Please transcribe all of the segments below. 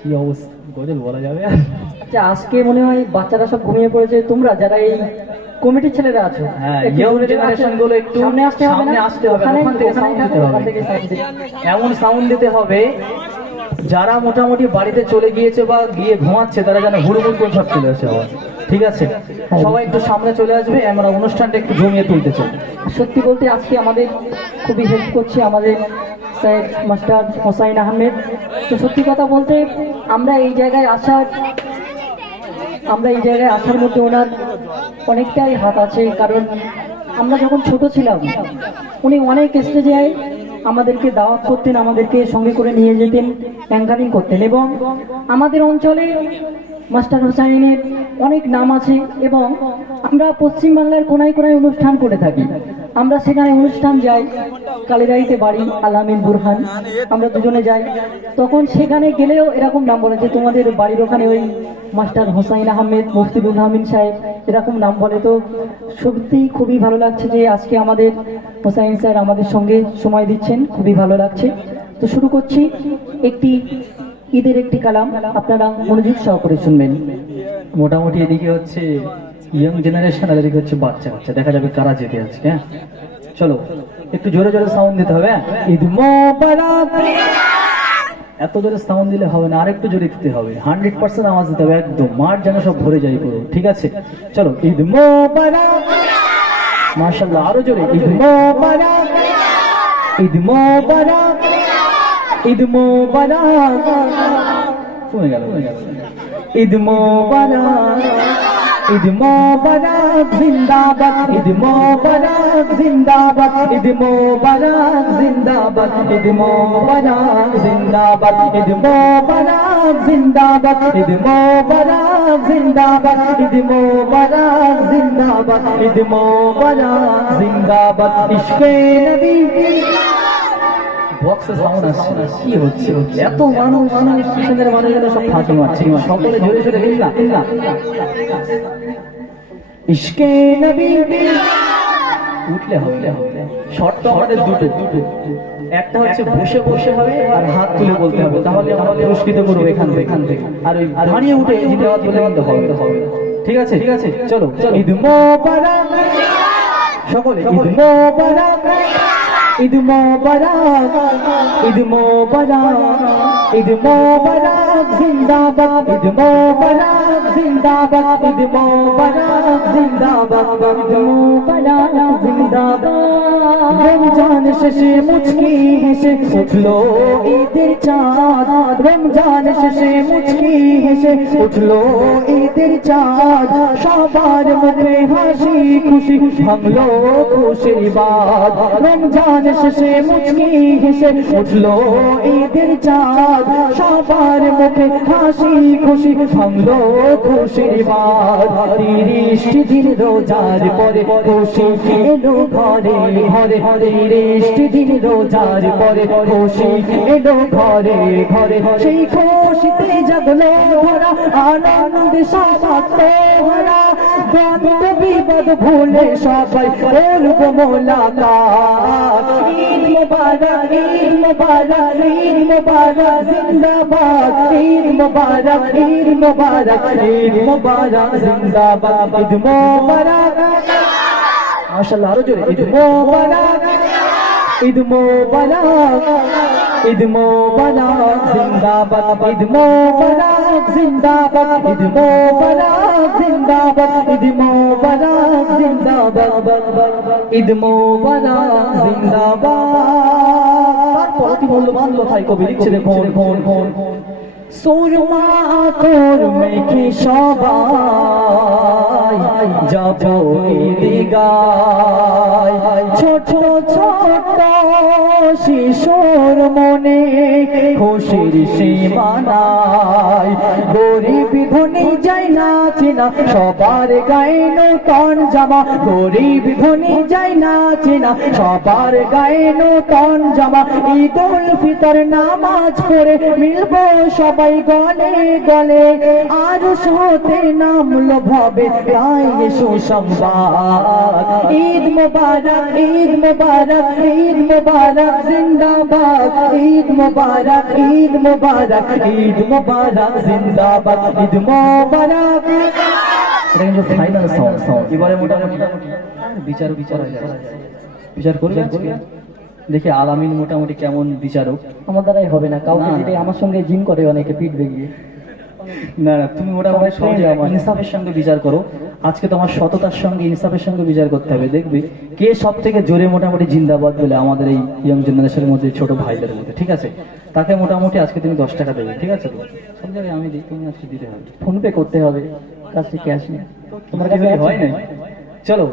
কি অবস্থা গজল বলা যাবে? আচ্ছা, আজকে মনে হয় বাচ্চারা সব ঘুমিয়ে পড়েছে। তোমরা যারা এই কমিটির ছেলেরা আছো, হ্যাঁ, একটু ইয়ং জোরে জোরে জেনারেশন গুলো একটু সামনে আসতে হবে, সামনে আসতে হবে, ওখানে ওখান থেকে ওখানেই সাউন্ড থাকো, দিতে হবে, ওখান থেকে sound দিতে। এমন সাউন্ড দিতে হবে যারা মোটামুটি বাড়িতে চলে গিয়েছে বা গিয়ে ঘুমাচ্ছে তারা যেন হুড়মুড় করে সব চলে আসে আবার। ঠিক আছে, সবাই একটু সামনে চলে আসবে, আমরা অনুষ্ঠানটা একটু জমিয়ে তুলতে চাই। সত্যি বলতে আজকে আমাদের খুবই হেল্প করছে আমাদের স্যার মাস্টার হোসাইন আহমেদ। তো সত্যি কথা বলতে আমরা এই জায়গায় আসার মধ্যে ওনার অনেকটাই হাত আছে। কারণ আমরা যখন ছোট ছিলাম উনি অনেক স্টেজে আমাদেরকে দাওয়াত করতেন, আমাদেরকে সঙ্গে করে নিয়ে যেতেন, অ্যাঙ্কারিং করতেন। এবং আমাদের অঞ্চলে মাস্টার হোসাইনের অনেক নাম আছে এবং আমরা পশ্চিমবাংলার কোনায় কোনায় অনুষ্ঠান করে থাকি। আমরা সেখানে অনুষ্ঠান যাই, কালিরাইতে বাড়ি আলামিন বুরহান, আমরা দুজনে যাই। তখন সেখানে গেলেও এরকম নাম বলে যে তোমাদের বাড়ির ওখানে ওই মাস্টার হোসাইন আহমেদ, মুফতিদুল আমিন সাহেব, এরকম নাম বলে। তো সত্যি খুবই ভালো লাগছে যে আজকে আমাদের হোসাইন স্যার আমাদের সঙ্গে সময় দিচ্ছেন, খুবই ভালো লাগছে। তো শুরু করছি একটি ঈদের একটি কালাম, আপনারা মনোযোগ সহকারে শুনবেন। মোটামুটি এদিকে হচ্ছে ইয়ং জেনারেশন আর এদিকে হচ্ছে বাচ্চা বাচ্চা, দেখা যাবে কারা যেতে আছে। হ্যাঁ চলো, একটু জোরে জোরে সাউন্ড দিতে হবে। ঈদ মোবারক। এত জোরে সাউন্ড দিলে হবে না, আরেকটু জোরে দিতে হবে, 100% আওয়াজ দিতে হবে, একদম মাঠ যেন সব ভরে যায় পুরো। ঠিক আছে চলো, ঈদ মোবারক। মাশাআল্লাহ, আরো জোরে, ঈদ মোবারক, ঈদ মোবারক, ঈদ মোবারক। শুনে গেল, ঈদ মোবারক, ঈদ মোবারক জিন্দাবাদ, ঈদ মোবারক জিন্দাবাদ, ঈদ মোবারক জিন্দাবাদ, ঈদ মোবারক জিন্দাবাদ, ঈদ মোবারক জিন্দাবাদ, ঈদ মোবারক জিন্দাবাদ, ঈদ মোবারক জিন্দাবাদ, ঈদ মোবারক জিন্দাবাদ। ইশকে নবী বক্সে সাউন্ড আসছে, কি হচ্ছে? এত মানুষ, পিছনের মানুষগুলো সব ফাঁকি মারছে, সকলে জোরে জোরে দিল্লা দিল্লা। ইশকে নবী উঠলে হবে, শর্ত আমাদের দুটো, একটা হচ্ছে বসে বসে হবে আর হাত তুলে বলতে হবে, তাহলে আমরা পুরস্কৃত করবো এখান থেকে। আর ওই দাঁড়িয়ে উঠে জিন্দাবাদ বলে কিন্তু হবে। ঠিক আছে ঠিক আছে চলো, ঈদ মোবারক সকলে, ঈদ মোবারক, ঈদ মোবারক, ঈদ মোবারক, ঈদ মোবারক জিন্দাবাদ, ঈদ মোবারক জিন্দাবাদ, ঈদ মোবারক জিন্দাবাদ, ঈদ মোবারক জিন্দাবাদ। রমজান শেষে মুচকি হেসে উঠলো ঈদের চাঁদ, রমজান শেষে মুচকি হেসে উঠলো ঈদের চাঁদ। সবার মুখে হাসি খুশি ভাঙলো খুশির বাদ। রমজান শেষে মুচকি হেসে উঠলো ঈদের চাঁদ, সবার মুখে হাসি খুশি ভাঙলো খুশির বাদ। 30টি দিন রোজার পরে খুশি এলো ঘরে ঘরে, 30টি দিন রোজার পরে খুশি এলো ঘরে ঘরে। সেই খুশিতে জাগলো ধরা আনন্দে সব আত্মহারা, দ্বন্দ্ব বিপদ ভুলে সবাই করব মোলাকাত। ঈদ মোবারক, ঈদ মোবারক, ঈদ মোবারক জিন্দাবাদ, ঈদ মোবারক, ঈদ মোবারক, ঈদ মোবারক জিন্দাবাদ, ঈদ মোবারক। মাশাআল্লাহ, আরো জোরে, ঈদ মোবারক, ঈদ মোবারক, ঈদ মোবারক জিন্দাবাদ, ঈদ মোবারক জিন্দাবাদ, ঈদ মোবারক জিন্দাবাদ, ঈদ মোবারক জিন্দাবাদ, ঈদ মোবারক জিন্দাবাদ। তারপর কি মূল্যবান কথাই কবি লিখছে, দেখুন। সুরমা তোর মেখে সবাই যাব ঈদগায়, ছোট ছোট শিশুর মনে খুশির সীমানায়। গরিব ধনী যায় না চেনা সবার গায়ে নূতন জামা, গরিব ধনী যায় না চেনা সবার গায়ে নূতন জামা। ঈদুল ফিতর নামাজ পড়ে মিলবো সবাই গলে গলে, আরশ হতে নামলো ভবে তাই সুসংবাদ। ঈদ মোবারক, ঈদ মোবারক, ঈদ মোবারক, जिंदाबाद ईद मुबारक ईद मुबारक ईद मुबारक जिंदाबाद ईद मुबारक এটা কিন্তু ফাইনাল সাউন্ড এবারে মোটামুটি বিচার বিচার করবে আজকে দেখি আলামিন মোটামুটি কেমন বিচারক আমার দ্বারাই হবে না, কাউকে না, না। যেটা আমার সঙ্গে জিম করে অনেকে পিঠ বেগিয়ে। না না তুমি মোটামুটি সবাই সহজে আমার। ইনসাফের সঙ্গে বিচার করো। আজকে তোমার সততার সঙ্গে ইনসাফের সঙ্গে বিচার করতে হবে, দেখবি কে সব থেকে জোরে মোটামুটি জিন্দাবাদ বলে আমাদের এই ইয়ং জেনারেশনের মধ্যে ছোট ভাইদের মধ্যে, ঠিক আছে? তাকে মোটামুটি আজকে তুমি 10 টাকা দেবে, ঠিক আছে? তো সব জায়গায় আমি দিই, তুমি আজকে দিতে হবে। ফোন পে করতে হবে, কাছে ক্যাশ নেই। তোমার কাছে কিছু আছে? হয় নাই। চলো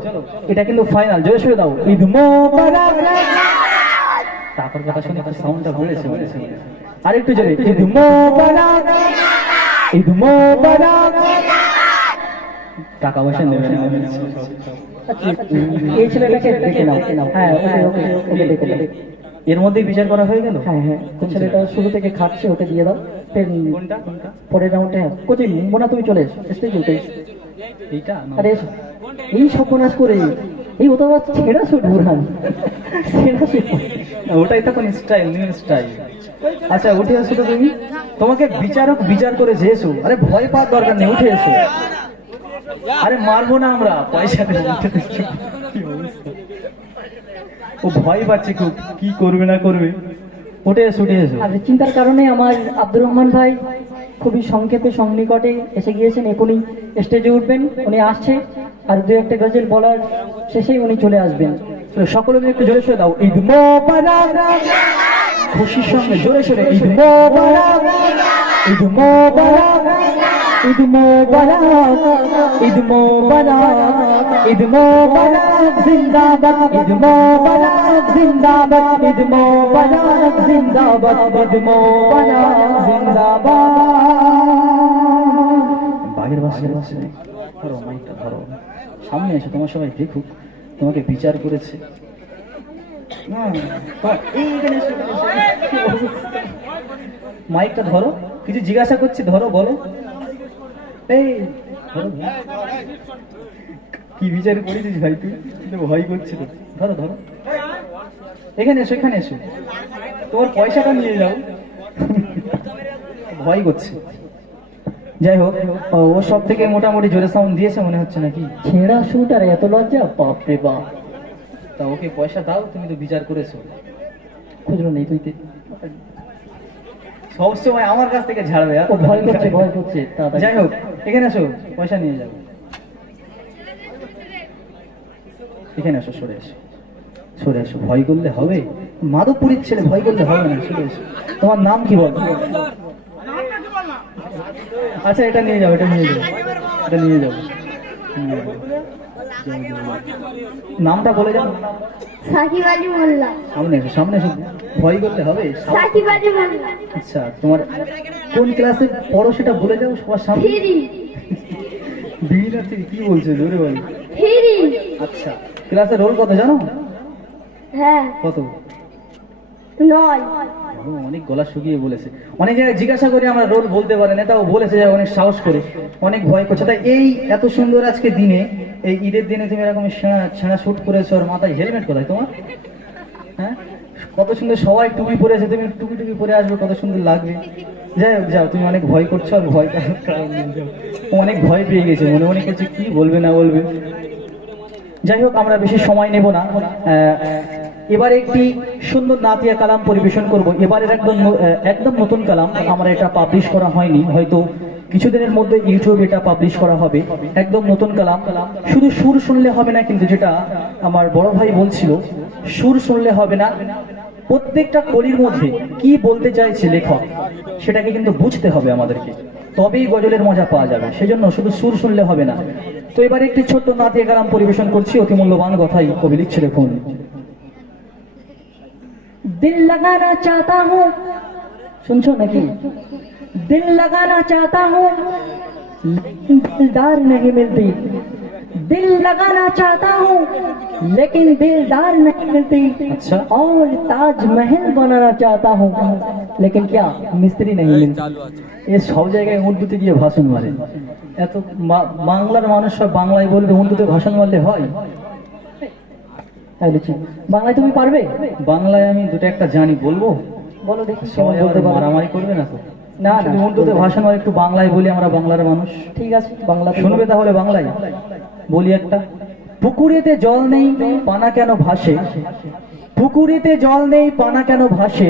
এটা কিন্তু ফাইনাল, জোরে শুয়ে দাও ঈদ মোবারক। তারপর কথা শুনে সাউন্ডটা বেড়েছে আর একটু জোরে ঈদ মোবারক ঈদ মোবারক। টাকা পয়সা নেবে না। আচ্ছা, এই ছেলেটাকে ডেকে নাও। হ্যাঁ, ওকে ডেকে নাও। এর মধ্যেই বিচার করা হয়ে গেল। হ্যাঁ হ্যাঁ, ওই ছেলেটা শুরু থেকে খাচ্ছে, ওকে দিয়ে দাও। কোনটা? পরের রাউন্ডে কোচিং মোনা তুমি চলে এসো, স্টেজে উঠে এসো। এইটা না। আরে এসো, এই সর্বনাশ করে এই ও তো আবার ছেঁড়া শুট বুড়ান, ছেঁড়া শুট। ওটাই তখন স্টাইল, নিউ স্টাইল। আচ্ছা উঠে এসো তো তুমি, তোমাকে বিচারক বিচার করে এসো। আরে ভয় পাওয়ার দরকার নেই, উঠে এসো। আরে মারবো না আমরা, পয়সা দেবো। উঠে এসো। কি অবস্থা? ও ভয় পাচ্ছে খুব, কি করবে না করবে। উঠে এসো উঠে এসো। আর চিন্তার কারণে আমার আব্দুর রহমান ভাই খুবই সংক্ষেপে সন্নিকটে এসে গিয়েছেন, এখনই স্টেজে উঠবেন। উনি আসছে, আর দু একটা গজল বলার শেষেই উনি চলে আসবেন। সকলে মিলে একটু জোরে সরে দাও ঈদ মোবারক। খুশির সঙ্গে জোরে সরে ঈদ মোবারক ঈদ মোবারক ঈদ মোবারক ঈদ মোবারক ঈদ মোবারক জিন্দাবাদ ঈদ মোবারক জিন্দাবাদ ঈদ মোবারক জিন্দাবাদ ঈদ মোবারক জিন্দাবাদ। বাগের বাসে ধরো মাইকটা ধরো, সামনে এসে তোমার সবাই দেখুক তোমাকে বিচার করেছে। মাইকটা ধরো, কিছু জিজ্ঞাসা করছি, ধরো বলো। এই ধরো, কি বিচার করেছিস ভাই তুই? কিন্তু ভয় করছিল। ধরো ধরো, এখানে এসো এখানে এসো, তোমার পয়সাটা নিয়ে যাও। ভয় করছে। যাই হোক, ও সব থেকে মোটামুটি জোরে সাউন্ড দিয়েছে মনে হচ্ছে নাকি? ছেঁড়া শুট আর এত লজ্জা, বাপ রে বাপ। তা ওকে পয়সা দাও, তুমি তো বিচার করেছো। খুচরো নেই, তুই সবসময় আমার কাছ থেকে ঝাড়বে। ও ভয় করছে, ভয় করছে। তাড়াতাড়ি। যাই হোক, এখানে এসো, পয়সা নিয়ে যাবো। এখানে এসো, সরে এসো সরে এসো। ভয় করলে হবে? মাধবপুরীর ছেলে, ভয় করলে হবে না, সরে এসো। তোমার নাম কি বল? আচ্ছা এটা নিয়ে যাও, এটা নিয়ে যাও, এটা নিয়ে যাও। নামটা বলে যাও। সাকিব আলী মোল্লা। সামনে এসো, সামনে এসো। ভয় করলে হবে? সাকিব আলী মোল্লা। আচ্ছা তোমার কোন ক্লাসে পড়ো সেটা বলে যাও সবার সামনে। ফিরি বিড়িটার থেকে কি বলছো, জোরে বল। ফিরি। আচ্ছা ক্লাসের রোল কত জানো? হ্যাঁ, কত? 9। ও, অনেক গলা শুকিয়ে বলেছে। অনেক জায়গায় জিজ্ঞাসা করি আমরা, রোল বলতে পারে না, তাও বলেছে যে অনেক সাহস করে, অনেক ভয় করছে। তাই এই এত সুন্দর আজকে দিনে, এই ঈদের দিনে তুমি এরকম ছেঁড়া শুট করেছো, আর মাথায় হেলমেট কোথায় তোমার? হ্যাঁ, কত সুন্দর সবাই টুপি পরেছে, তুমি টুপি টুপি পরে আসবে, কত সুন্দর লাগবে। যাই হোক যাও, তুমি অনেক ভয় করছো, আর ভয় অনেক ভয় পেয়ে গেছে, মনে মনে করছে কি বলবে না বলবে। যাই হোক, আমরা বেশি সময় নেব না। এবারে একটি সুন্দর নাতিয়া কালাম পরিবেশন করব। এবারের একদম নতুন কালাম, আমরা এটা পাবলিশ করা হয়নি, হয়তো কিছুদিনের মধ্যে ইউটিউবে এটা পাবলিশ করা হবে। একদম নতুন কালাম, শুধু সুর শুনলে হবে না, কিন্তু যেটা আমার বড় ভাই বলছিল, সুর শুনলে হবে না, প্রত্যেকটা কলির মধ্যে কি বলতে চাইছে লেখক সেটাকে কিন্তু বুঝতে হবে আমাদেরকে, তবেই গজলের মজা পাওয়া যাবে। সেজন্য শুধু সুর শুনলে হবে না। তো এবারে একটি ছোট্ট নাতিয়া কালাম পরিবেশন করছি, অতি মূল্যবান কথাই কবি লিখছে, দেখুন। दिल लगाना चाहता हूँ, सुनছো নাকি? दिल लगाना चाहता हूँ लेकिन दिलदार नहीं मिलती, दिल लगाना चाहता हूँ लेकिन दिलदार नहीं मिलती, अच्छा। और ताजमहल बनाना चाहता हूँ लेकिन क्या मिस्त्री नहीं मिलती। এ সব জায়গায় উর্দুতে গিয়ে ভাষণ মারে। এত বাংলার মানুষ সব বাংলায় বলবে, উর্দুতে ভাষণ মারলে হয়? হ্যাঁ লিচি, বাংলায় তুমি পারবে? বাংলায় আমি দুটো একটা জানি, বলবো? বলো দেখি, কেমন সবাই বলতে আবার পারো? মারামারি করবে না তো? না না, শুধু উর্দুতে ভাষা নয়, একটু বাংলায় বলি, আমরা বাংলার মানুষ। ঠিক আছে, বাংলা শুনবে তাহলে বাংলায় বলি একটা। পুকুরেতে জল নেই পানা কেন ভাসে, পুকুরেতে জল নেই পানা কেন ভাসে।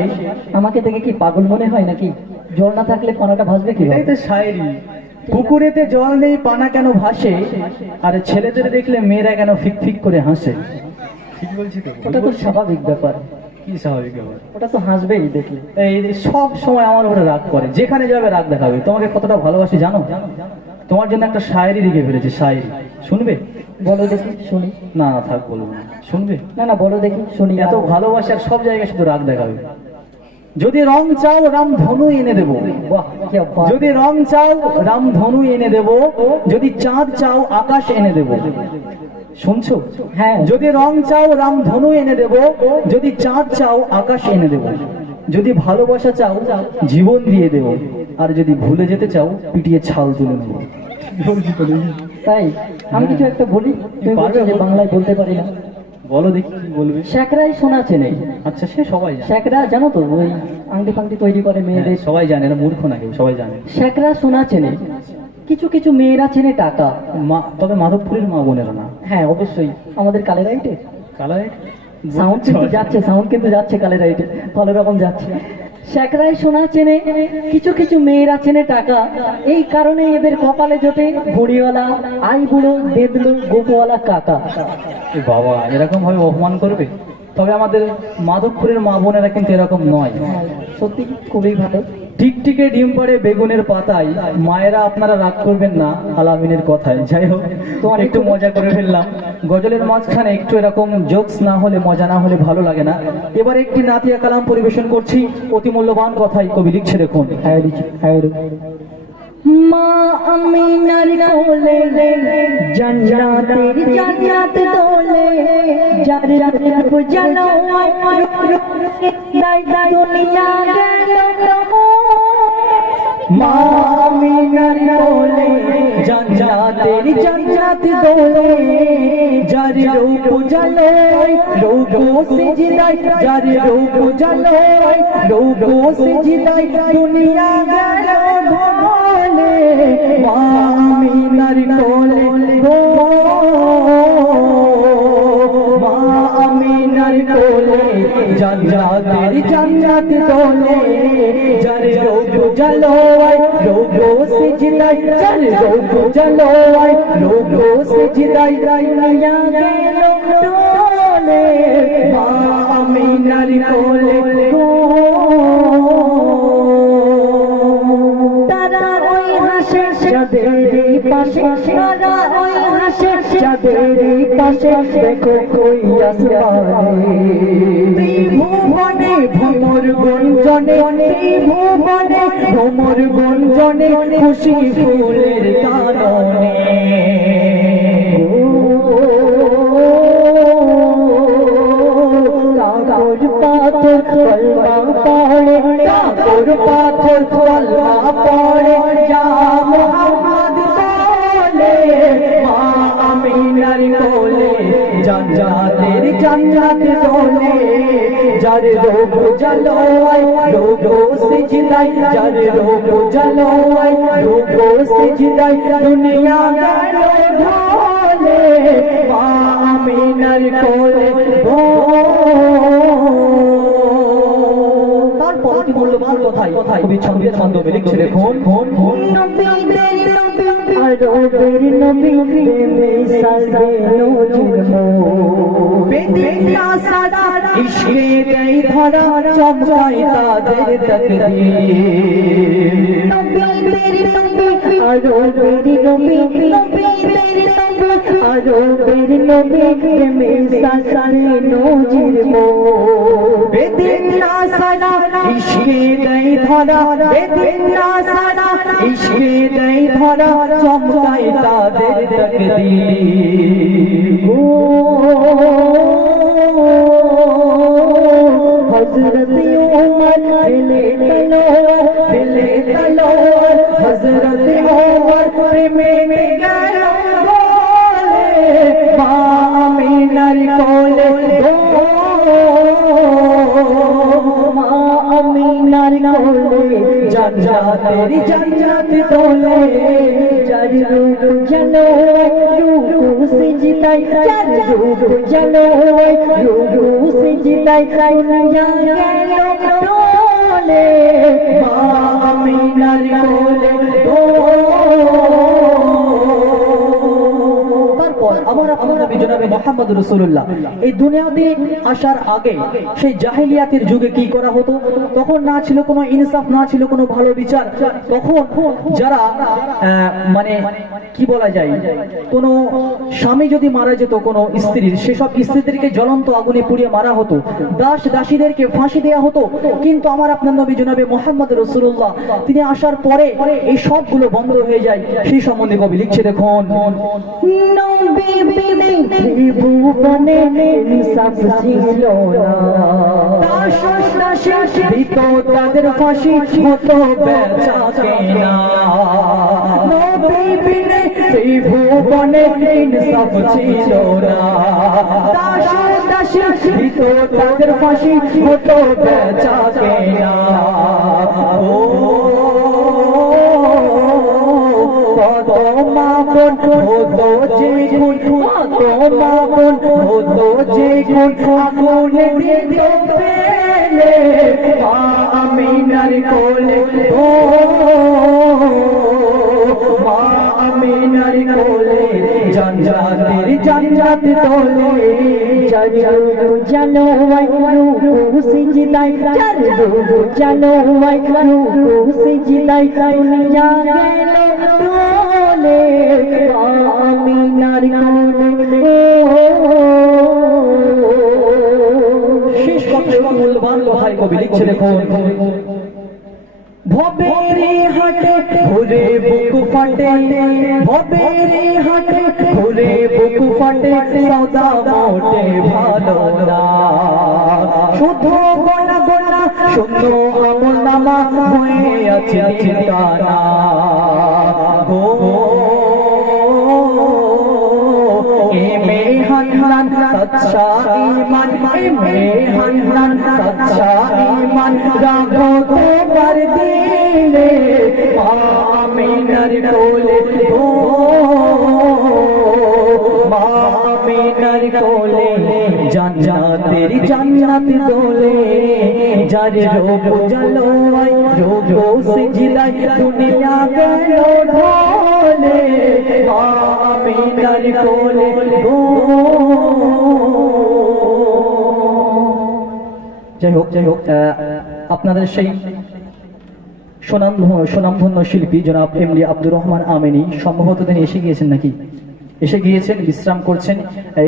আমাকে দেখে কি পাগল মনে হয় নাকি? জল না থাকলে পানাটা ভাসবে কি? এটাই তো শায়েরি। পুকুরেতে জল নেই পানা কেন ভাসে, আর ছেলেদের দেখলে মেয়েরা কেন ফিক ফিক করে হাসে। ঠিক বলছি তো? ওটা তো স্বাভাবিক ব্যাপার, কি স্বাভাবিক ব্যাপার? ওটা তো হাসবেই দেখলে। এই যে সব সময় আমার উপরে রাগ করে, যেখানে যাবে রাগ দেখাবে। তোমাকে কতটা ভালোবাসি জানো? তোমার জন্য একটা শায়েরি লিখে ফেলেছি, শায়েরি। শুনবে? বলো দেখি শুনি। না না, থাক, বলবো না। শুনবে? না না, বলো দেখি শুনি। এত ভালোবাসি আর সব জায়গায় শুধু রাগ দেখাবে। যদি রং চাও রাম ধনু এনে দেবো, বাহ কি অভ্যাস। যদি রং চাও রাম ধনু এনে দেব, যদি চাঁদ চাও আকাশ এনে দেব। শুনছো? হ্যাঁ। যদি রং চাও রাম ধনু এনে দেব, যদি চাঁদ চাও আকাশ এনে দেব, যদি ভালোবাসা চাও জীবন দিয়ে দেব, আর যদি ভুলে যেতে চাও পিটিয়ে ছাল তুলে নেব। তাই আমি কিছু একটা বলি, তুমি বলছো যে বাংলায় বলতে পারি না। বলো দেখি কি বলবে। শ্যাকরাই সোনা চেনে। আচ্ছা, সে সবাই জানে। শ্যাকরা জানো তো, ওই আংটি ফাংটি তৈরি করে মেয়েদের। হ্যাঁ, সবাই জানে, এরা মূর্খ না কেউ, সবাই জানে। শ্যাকরা সোনা চেনে, কিছু কিছু মেয়েরা চেনে টাকা। তবে মাধবপুরের মা বোনেরা না। হ্যাঁ অবশ্যই, আমাদের কালেরাইটে কালায় সাউন্ড কিন্তু যাচ্ছে, সাউন্ড কিন্তু যাচ্ছে কালেরাইটে, ভালো রকম যাচ্ছে। শ্যাকরাই সোনা চেনে, কিছু কিছু মেয়েরা চেনে টাকা। এই কারণে এদের কপালে জোটে বুড়িওয়ালা, আই বুড়ো, দেদলো, গোপওয়ালা কাকা। এ বাবা, এরকম ভাবে অপমান করবে? তবে আমাদের মাধবপুরের মা বোনেরা কিন্তু এরকম নয়। সত্যি খুবই ভালো। টিকটিকে ডিম পাড়ে বেগুনের পাতায়, মায়েরা আপনারা রাগ করবেন না আলামিনের কথায়। যাই হোক, তোমার একটু মজা করে ফেললাম। গজলের মাঝখানে একটু এরকম জোকস না হলে, মজা না হলে ভালো লাগে না। এবার একটি নাতিয়া কালাম পরিবেশন করছি, অতি মূল্যবান কথাই কবি লিখছে, দেখুন। মা আমিনার কোলে জান্নাতের জান্নাত দোলে, যার রূপ জানো দাই দুনিয়া গেল। মা আমিনার কোলে জান্নাতের জান্নাত দোলে, যার রূপ জালোয় রূপো সিজদায়, যার রূপ জালোয় রূপো সিজদায়, দুনিয়া গেল ঢলে। মা আমিনার কোলে গো, মা আমিনার কোলে জান্নাতের জান্নাত দোলে, যার রূপ জালোয় রূপো সিজদায়, যার রূপ জালোয় রূপো সিজদায়, দুনিয়া গেল ঢলে। মা আমিনার কোলে গো, তারা ওই হাসে চাঁদের পাশে, তারা ওই হাসে চাঁদের পাশে, দেখো কই আসমানে ত্রিভুবনে ভ্রমর গুঞ্জনে, ত্রিভুবনে ভ্রমর গুঞ্জনে, খুশি ফুলের কাননে। কাকর পাথর কলমা পড়ে, কাকর পাথর কলমা পড়ে, যা মুহাম্মদ বলে। মা আমিনার কোলে জান্নাতের জান্নাত দোলে, যার রূপ জালোয় রূপো সিজদায়, যার রূপ জালোয় রূপো সিজদায়, দুনিয়া গেল ঢলে। মা আমিনার কোলে গো। তারপর অতি মূল্যবান কথাই কবি ছন্দে ছন্দে লিখছে, দেখুন। নবীদের নবী আরবের নবী, বেমিসাল বেনজির বেদিনা সাদা ইশকে দেই ধরা, চমকাই তাদের তাকদীর। নবীদের নবী আরবের নবী, নবীদের নবী আরবের নবী, বেমিসাল বেনজির বেদিনা সাদা ইশকে দেই ধরা, বেদিনা সাদা ইশকে দেই ধরা, চমকাই তাদের তাকদীর। হযরত উমর ফেলে তলোয়ার, ফেলে তলোয়ার, হযরত ওমর প্রেমে গেল বলে। মা আমিনার কোলে তোলে যার রূপ জানো রূপ সিজদাই যার রূপ জানো রূপ সিজদাই দুনিয়া গেল তোলে মা আমিনার কোলে আমার আপনার নবী জনাবে মুহাম্মদ রাসূলুল্লাহ এই দুনিয়াতে আসার আগে সেই জাহেলিয়াতের যুগে কি করা হতো, তখন না ছিল কোনো ইনসাফ, না ছিল কোনো ভালো বিচার। তখন যারা মানে কি বলা যায়, কোনো স্বামী যদি মারা যেত কোনো স্ত্রীর, সেসব স্ত্রীদেরকে জ্বলন্ত আগুনে পুড়িয়ে মারা হতো, দাস দাসীদেরকে ফাঁসি দেওয়া হতো। কিন্তু আমার আপনার নবী জনাবে মুহাম্মদ রাসূলুল্লাহ তিনি আসার পরে এই সবগুলো বন্ধ হয়ে যায়। সেই সম্বন্ধে কবি লিখছে, দেখুন নবী ভুবনে ইনসাফ ছিল না, দাস দাসী দিত তাদের ফাঁসি হতো বেচা কেনা। নবী বিনে ভুবনে ইনসাফ ছিল না, দাস দাসী দিত তাদের ফাঁসি হতো বেচা কেনা। ও কত মা বোন হতো যে গুণ, কত মা বোন হতো যে গুণ আগুনে দিত ফেলে মা আমিনার কোলে। ও মা আমিনার কোলে জান্নাতের জান্নাত তোলে যার রূপ জানো রূপ সিজদাই যার রূপ জানো রূপ সিজদাই দুনিয়া গেল তোলে মা আমিনার কোলে। শেষ কথা মূল্যবান কথায় কবি লিখছে, দেখুন ভবেরে হাটে ঘুরে বুক ফাটে, ভবেরে হাটে ঘুরে বুক ফাটে সওদা মোটে ভালো না, শুধু গোনা গোনা শুধু আমল নামা হয়ে আছে ঠিকানা। গো হান্নান সচ্চা ঈমান, হান্নান সচ্চা ঈমান রাখো তোমার দিলে মা আমিনার কোলে। ও মা আমিনার কোলে জান্নাতের জান্নাত দোলে যার রূপ জালো রূপ সিজদাই দুনিয়া গেল ঢলে মা আমিনার কোলে। যাই হোক আপনাদের সেই সুনামধন্য শিল্পী জনাব এমডি আব্দুর রহমান আমিনী সম্ভবত তিনি এসে গিয়েছেন, নাকি এসে গিয়েছেন, বিশ্রাম করছেন।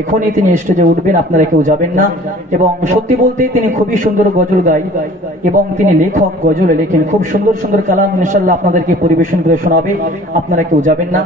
এখনই তিনি স্টেজে উঠবেন, আপনারা কেউ যাবেন না। এবং সত্যি বলতে তিনি খুবই সুন্দর গজল গায় এবং তিনি লেখক, গজল লেখেন, খুব সুন্দর সুন্দর কালাম ইনশাআল্লাহ আপনাদেরকে পরিবেশন করে শোনাবে, আপনারা কেউ যাবেন না।